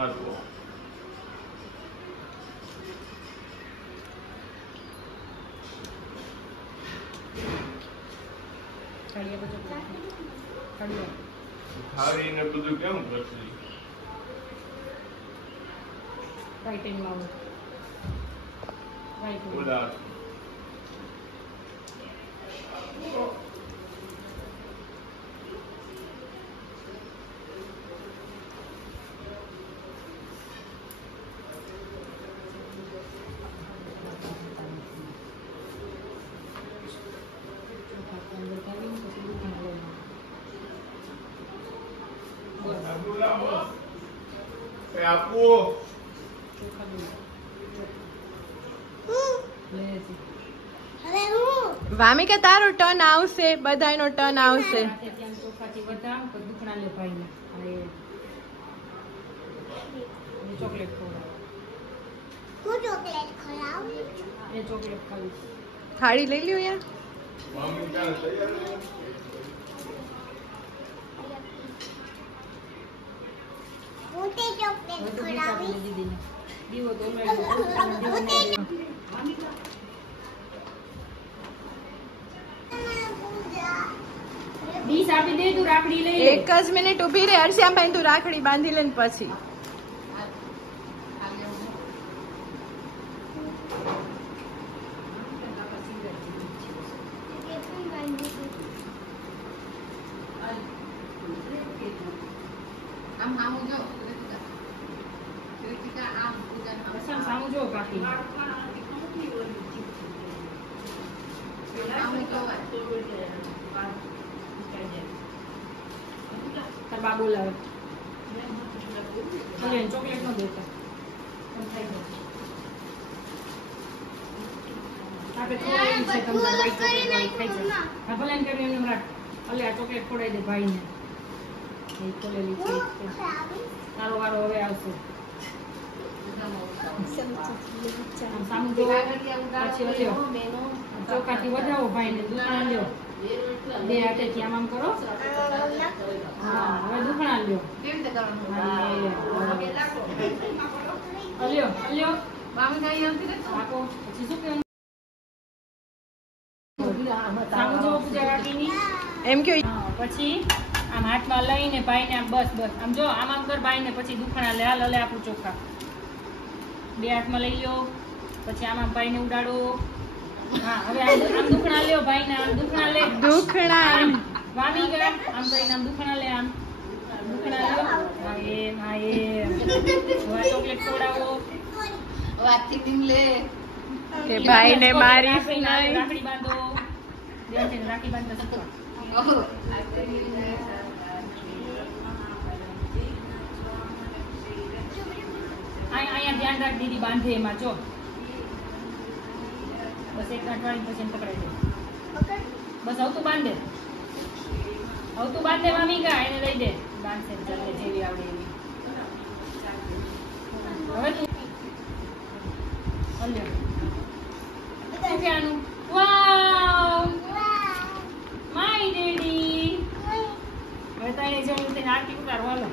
મારવો ખારી ને બધું કેમ કરશે રાઈટ હેન્ડ માં રાઈટ ઓલા આપો વામિકા તારો ટર્ન આવશે, બધાનો ટર્ન આવશે. ચોખાથી વધામ તો દુખણા લે ભાઈને અને ચોકલેટ ખવડાવ. એ ચોકલેટ ખાવી. થાળી લઈ લ્યો યાર. મમ્મી ક્યાં તૈયાર દીવો તો ડીશ આપી દે. તું રાખડી લઈ લે. એક જ મિનિટ ઊભી રહે હર્ષિયાભાઈ, તું રાખડી બાંધી લે ને પછી. સામું જો કાકી તાર બાબુ લાવે. ચોકલેટ નો દેતા આપણે થોડી છે તમને વ્હાઈટ ચોકલેટ વાળી ખાઈ જાય. હા ભલે એમ કરી એમ રાખ. અલે આ ચોકલેટ ખોડાઈ દે ભાઈને. એ ખોલેલી છે. તારો વારો હવે આવશે. સામું જો પછી ચોખાથી વધાવો ભાઈને. દુખણા લ્યો. બે હાથેથી આમ કરો. હા હવે દુખણા લ્યો. અલ્યો અલ્યો આપો. પછી શું કહેવાનું? સામું જો પૂજા કાકીની એમ કે પછી આમ હાથમાં લઈને ભાઈને આમ બસ બસ આમ જો આમ આમ કર ભાઈને. પછી દુખણા લે. હાલ હલે આપણું ચોખા બે હાથમાં લઈ લો. પછી આમ આમ ભાઈને ઉડાડો. હા હવે આમ દુખણા લ્યો ભાઈને. આમ દુખણા લે. દુખણા આમ વામી ગયા. આમ ભાઈને આમ દુખણા લે. આમ દુખણા લ્યો. હા એમ હા એમ. હવે ચોકલેટ ખવડાવો. કે ભાઈને મારીશ નહીં. રાખડી બાંધો. રાખડી બાંધો શીખો. અહીંયા ધ્યાન રાખ દીદી બાંધે એમાં જો. બસ એક અઠવાડિયું પછી એને પકડાઈ દે. બસ આવતું બાંધે. આવતું બાંધે મામીકા. એને લઈ દે. બાંધશે ચાલે જેવી આવડે એવી. હવે તું અલ્યો શું કે આનું? વાવ માય ડેડી. હવે તારે જેવું આરતી ઉતારવા.